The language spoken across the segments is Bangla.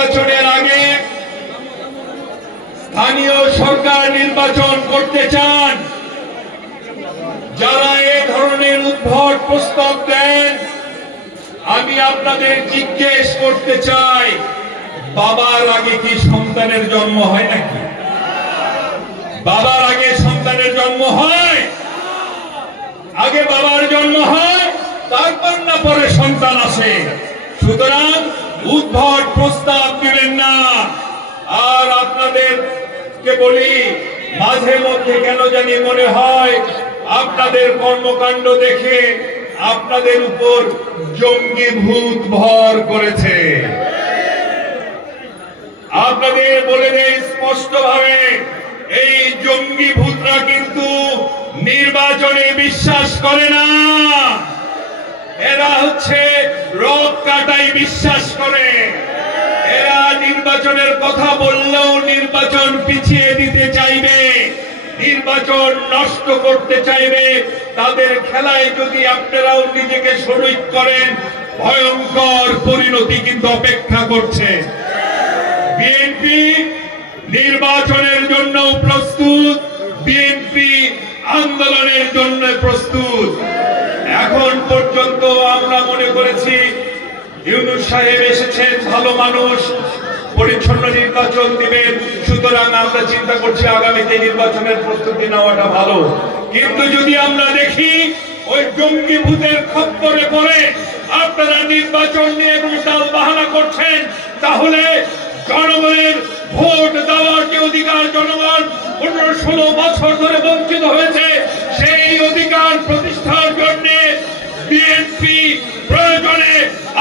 নির্বাচনের আগে স্থানীয় সরকার নির্বাচন করতে চান, যারা এই ধরনের উদ্ভট প্রস্তাব দেন, আমি আপনাদের জিজ্ঞেস করতে চাই, বাবার আগে কি সন্তানের জন্ম হয় নাকি? বাবার আগে সন্তানের জন্ম হয়? আগে বাবার জন্ম হয়, তারপর না পরে সন্তান আসে। সুতরাং উদ্ভট প্রস্তাব দিবেন না। আর আপনাদেরকে বলি, মাঝে মধ্যে কেন জানি মনে হয় আপনাদের কর্মকাণ্ড দেখে আপনাদের উপর জঙ্গি ভূত ভর করেছে। আপনাদের বলে দেয় স্পষ্ট ভাবে, এই জঙ্গি ভূতরা কিন্তু নির্বাচনে বিশ্বাস করে না। এরা হচ্ছে রক কাটাই বিশ্বাস করে। এরা নির্বাচনের কথা বললেও নির্বাচন পিছিয়ে দিতে চাইবে, নির্বাচন নষ্ট করতে চাইবে। তাদের খেলায় যদি আপনারাও নিজেকে শরিক করেন, ভয়ঙ্কর পরিণতি কিন্তু অপেক্ষা করছে। বিএনপি নির্বাচনের জন্য প্রস্তুত, বিএনপি আন্দোলনের জন্য প্রস্তুত। এখন পর্যন্ত আমরা মনে করেছি ইউনূস সাহেব এসেছেন, ভালো মানুষ, পরিচ্ছন্ন নির্বাচন দিবেন, সুতরাং আমরা চিন্তা করছি আগামীতে নির্বাচনের প্রস্তুতি নেওয়াটা ভালো। কিন্তু যদি আমরা দেখি ওই জঙ্গি ভূতের খপ্পরে পড়ে আপনারা নির্বাচন নিয়ে টাল বাহানা করছেন, তাহলে জনগণের ভোট দেওয়ার যে অধিকার জনগণ 15-16 বছর ধরে বঞ্চিত হয়েছে, সেই অধিকার প্রতিষ্ঠার জন্য বিএনপি প্রয়োজনে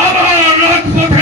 আবার রাজপথে